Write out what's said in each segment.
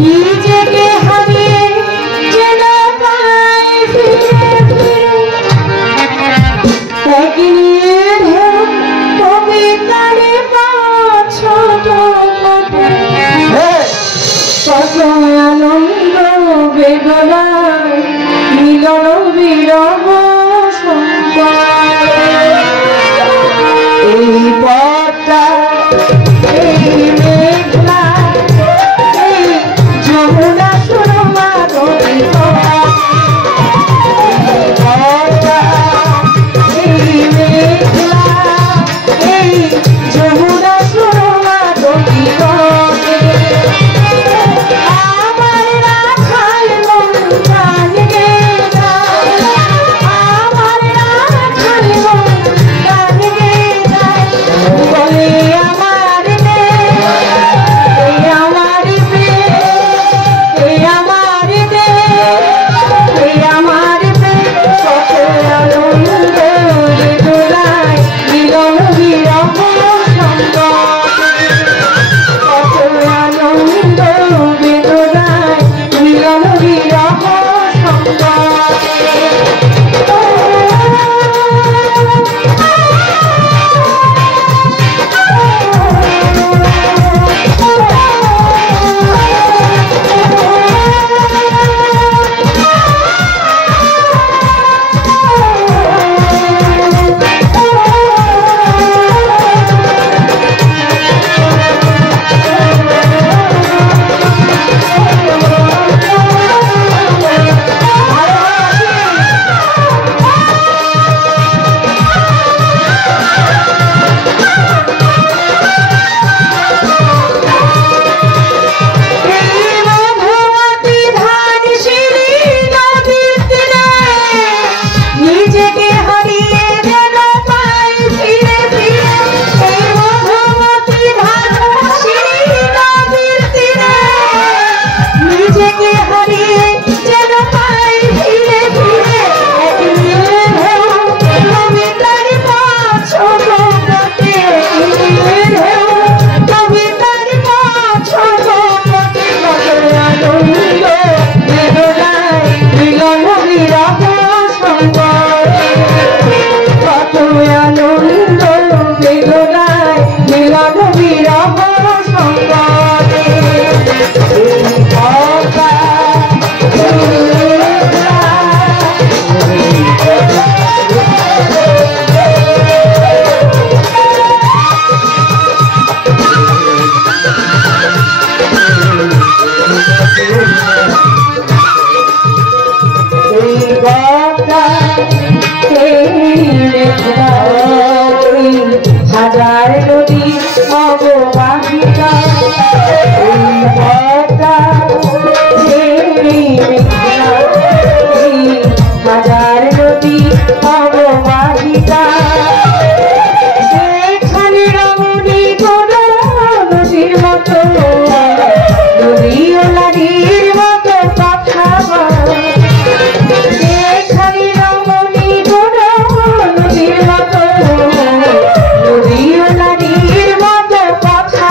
নিজেকে হারিয়ে যেন পাই ফিরে ফিরে কবিতারে ছোট কত আনন্দ বেদনা মিলন বিরহ এই পথটা এই মেঘলা এই যমুনা সুরমা নদী পথটা এই মেঘলা এই যমুনা সুরমা নদী আমার রাখাল মন জানে না আমার রাখাল মন জানে না বলে আমার রে এই আমার রে এই আমার রে এই আমার রে কত আনন্দ বেদনায় মিলন বিরহ সঙ্গ কত আনন্দ বেদনায় মিলন বিরহ সঙ্গ হাজার নদী অববাহিকা হাজার নদী অববাহিকা সেখানে রমণী কোন নদীর মতো নদী ও নারীর মতো কথা সেখানে রমণী কোন নদীর মতো নদী ও নারীর মতো কথা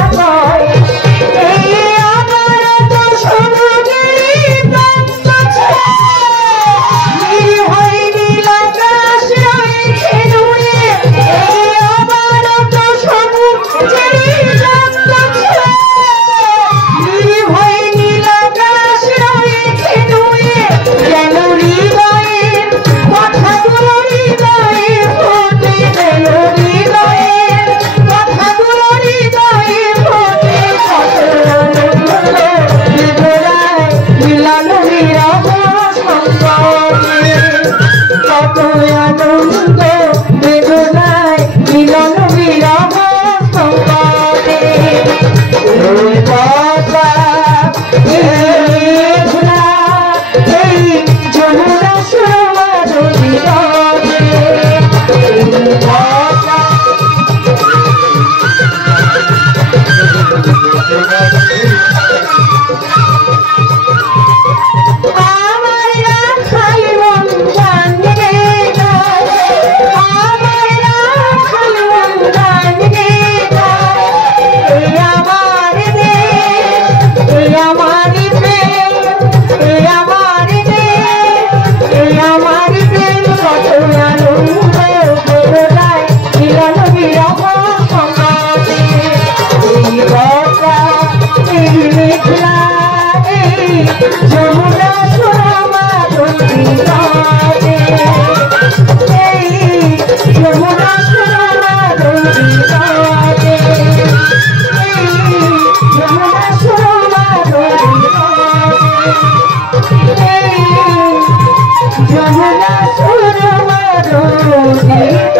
যমুনা সুরমা রোদিত